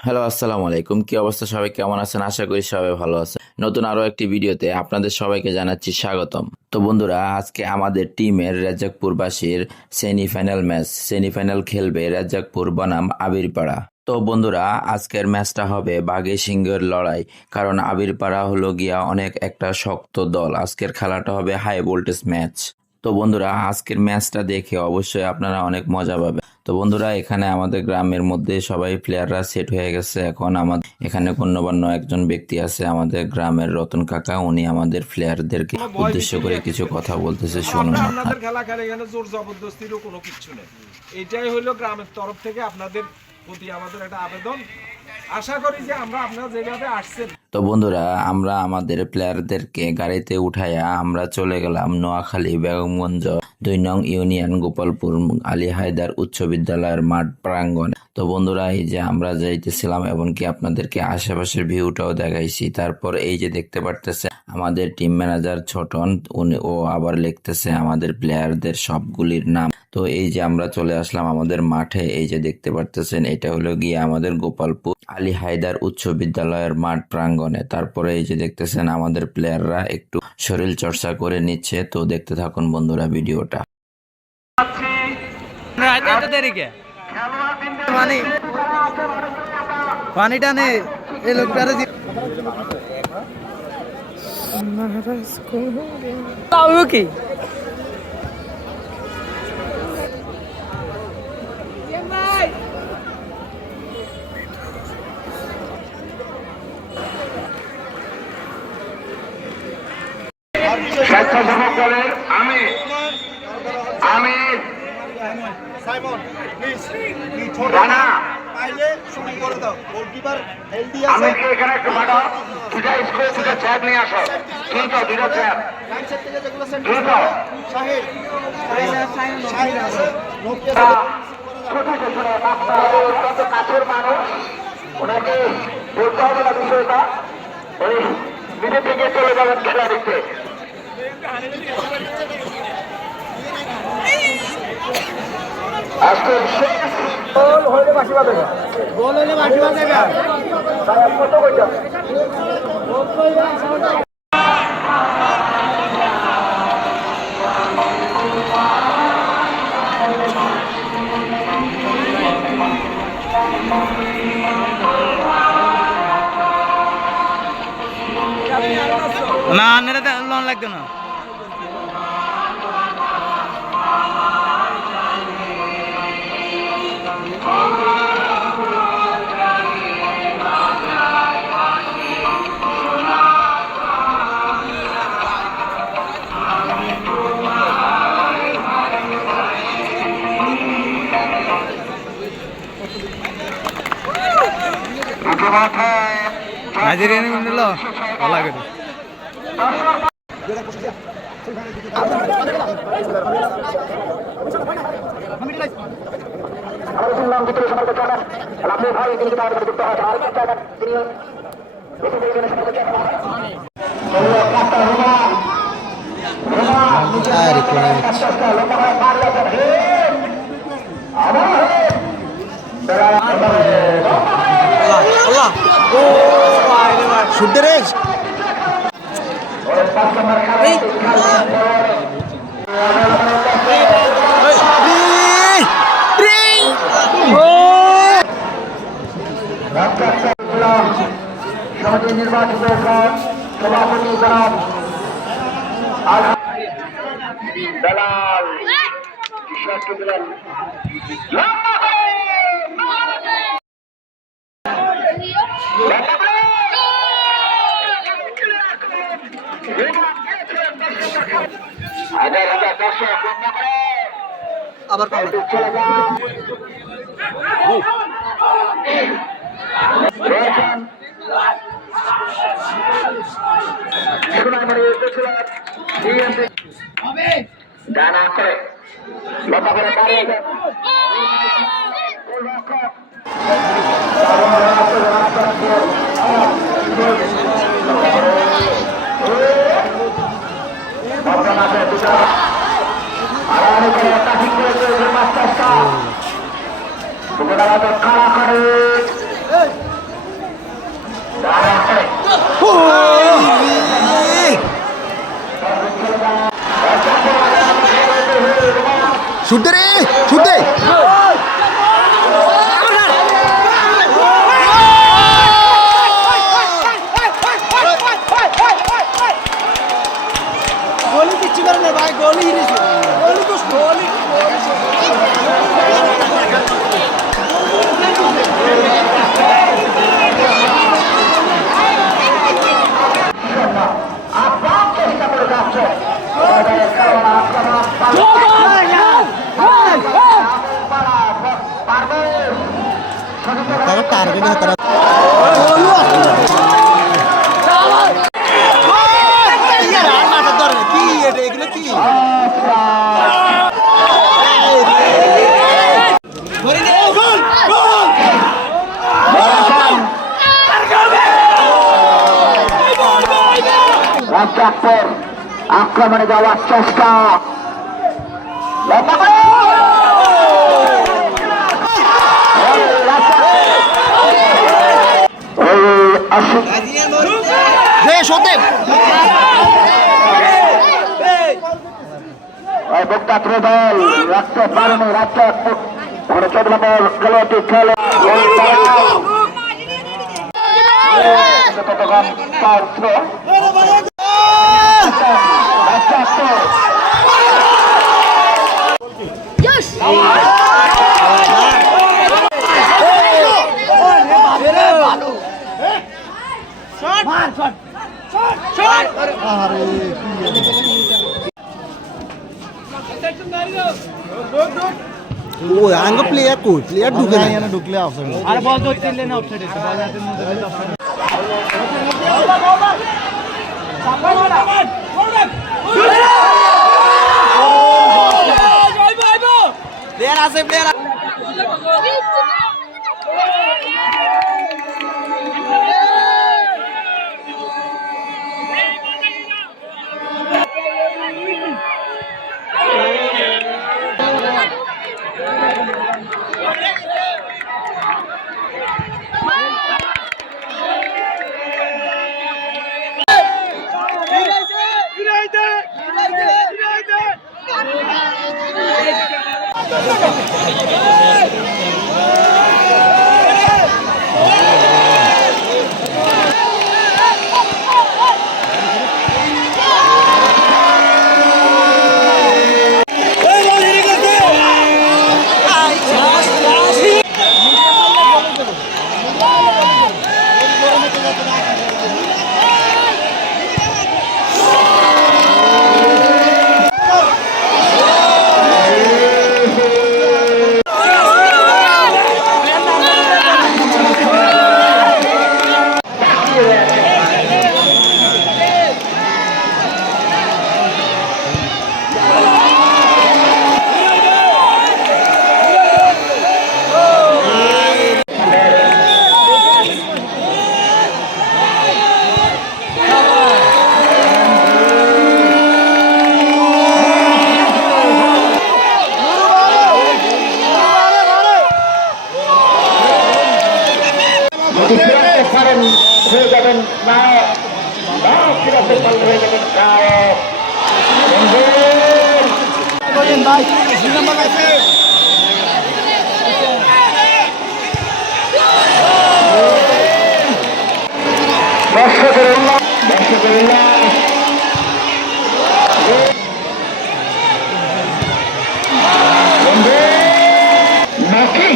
Hello, আসসালামু আলাইকুম। কি অবস্থা, সবাই কেমন আছেন? আশা করি সবাই ভালো আছে। নতুন আরো একটি ভিডিওতে আপনাদের সবাইকে জানাচ্ছি স্বাগতম। তো বন্ধুরা, আজকে আমাদের টিমের রেজাকপুরবাসীর সেমিফাইনাল খেলবে রেজাকপুর বনাম আবিরপাড়া। তো বন্ধুরা, আজকের ম্যাচটা হবে বাঘে সিংহের লড়াই, কারণ আবিরপাড়া হলো গিয়া অনেক একটা শক্ত দল। আজকের খেলাটা হবে হাই ভোল্টেজ ম্যাচ। তো বন্ধুরা, আজকের ম্যাচটা দেখে অবশ্যই আপনারা অনেক মজা পাবেন। তো বন্ধুরা, এখানে আমাদের গ্রামের মধ্যে সবাই প্লেয়াররা সেট হয়ে গেছে। এখন আমাদের এখানে গণ্যমান্য একজন ব্যক্তি আছে, আমাদের গ্রামের রতন কাকা। উনি আমাদের প্লেয়ারদেরকে উদ্দেশ্য করে কিছু কথা বলতেছে, শুনুন। আপনাদের খেলা খেলে এখানে জোর জবরদস্তিরও কোনো কিছু নেই। এটাই হলো গ্রামের তরফ থেকে আপনাদের প্রতি আমাদের একটা আবেদন। আশা করি যে আপনারা যেভাবে আসছেন। তো বন্ধুরা, আমরা আমাদের প্লেয়ারদেরকে গাড়িতে উঠাইয়া আমরা চলে গেলাম নোয়াখালী বেগমগঞ্জ 2 নং ইউনিয়ন গোপালপুর আলী হায়দার উচ্চ বিদ্যালয়ের মাঠ প্রাঙ্গণে। তো বন্ধুরা, এই যে আমরা যাইতেছিলাম, এমনকি আপনাদেরকে আশেপাশের ভিউটাও দেখাইছি। তারপর এই যে দেখতে পারতেছে আমাদের টিম ম্যানেজার ছোটন, ও আবার লিখতেছে আমাদের প্লেয়ারদের সবগুলির নাম। তো এই যে আমরা চলে আসলাম আমাদের মাঠে। এই যে দেখতে পারতেছেন, এটা হলো গিয়ে আমাদের গোপালপুর আলী হায়দার উচ্চ বিদ্যালয়ের মাঠ প্রাঙ্গণে। তারপরে এই যে দেখতেছেন আমাদের প্লেয়াররা একটু শরীর চর্চা করে নিচ্ছে। তো দেখতে থাকুন বন্ধুরা ভিডিওটা। পানিটা নে এই লোকটারে কি স্বেচ্ছাসেবক দলের আমি রানা, আমি কি এখানে একটু পাঠাও, দুটা স্কুল দুটা চেয়ার নিয়ে আসো, দ্রুত দুটা চেয়ার দ্রুত। ছোট ছোট অত্যন্ত কাছের মানুষ, ওনাকে বলতে হবে না বিষয়টা। ওই নিজে থেকে চলে যাবেন খেলা দিতে। আজকে গোল হইলে বাসি বাজে কত কইটা না নেড়ে লোন লাগতো না। নাইজেরিয়ান মিলল ভালো লাগে। সুদেশ নির্বাচিত সভাপতি জনাব বেলাল আবার ডানা করে লতা করে দাঁড়িয়ে করে কাঠিং করে চলছে পাঁচ চেষ্টা খাড়া করে শুট দে রে, শুট দে। গোলি কিচ্ছু করে না ভাই, গোলি হিরেছে, গোলি তো গোলি। আপনার চেষ্টা করে যাচ্ছে তারা টার্গেট তারা কি এটা, এগুলো কি? রাজ্জাকপুর আক্রমণে যাওয়ার চেষ্টা লম্বা করে বক্তাত্র দল রাখতে পারেনি রাজ্জাকপুর চোদ্দ বল খেলোয়াড়টি খেলে ও আঙ্গ প্লেয়ার কই, প্লেয়ার ঢুকে না, ঢুকলে অফসাইড। আরে বল তো তিনলে না অফসাইড আছে, বল হাতের মধ্যে দিলে অফসাইড। প্লেয়ার আছে, প্লেয়ার হয়ে যাবেন নায়ক, হয়ে যাবেন নায়ক। ভাই নাম্বার আছে দর্শকের উল্লাস, দর্শকের উল্লাস। নাকি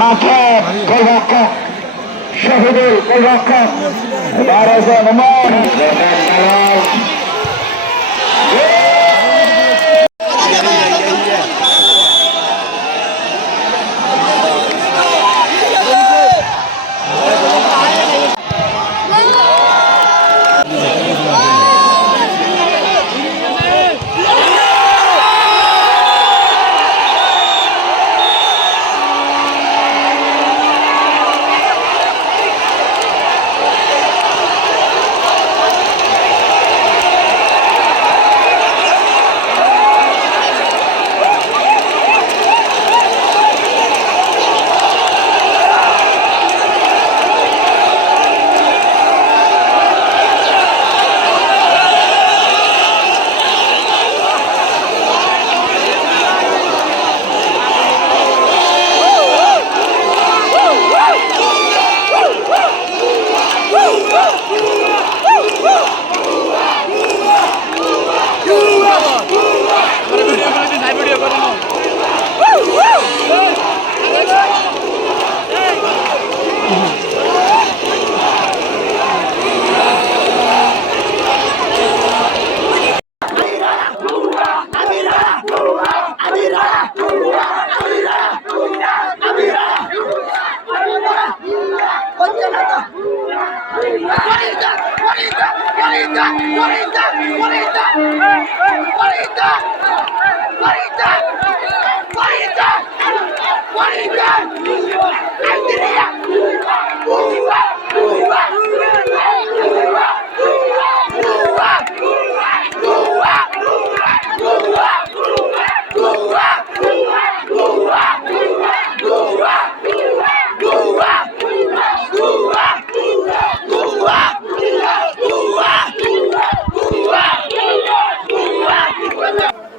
মাঠে শহীদুল গোলরক্ষক 12 নম্বর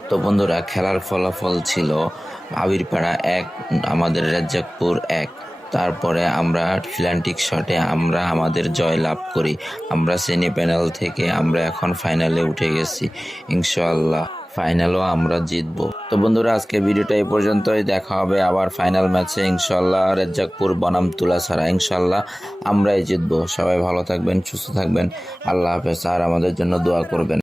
তো বন্ধুরা, খেলার ফলাফল ছিল আবিরপাড়া 1, আমাদের রেজ্জাকপুর 1। তারপরে আমরা ফ্ল্যান্টিক শটে আমরা আমাদের জয় লাভ করি। আমরা সেমিফাইনাল থেকে আমরা এখন ফাইনালে উঠে গেছি। ইনশাআল্লাহ ফাইনালও আমরা জিতবো। তো বন্ধুরা, আজকের ভিডিওটা এই পর্যন্তই। দেখা হবে আবার ফাইনাল ম্যাচে ইনশাআল্লাহ। রেজ্জাকপুর বনাম তুলাছড়া, ইনশাআল্লাহ আমরাই জিতবো। সবাই ভালো থাকবেন, সুস্থ থাকবেন। আল্লাহ হাফেজ। আর আমাদের জন্য দোয়া করবেন।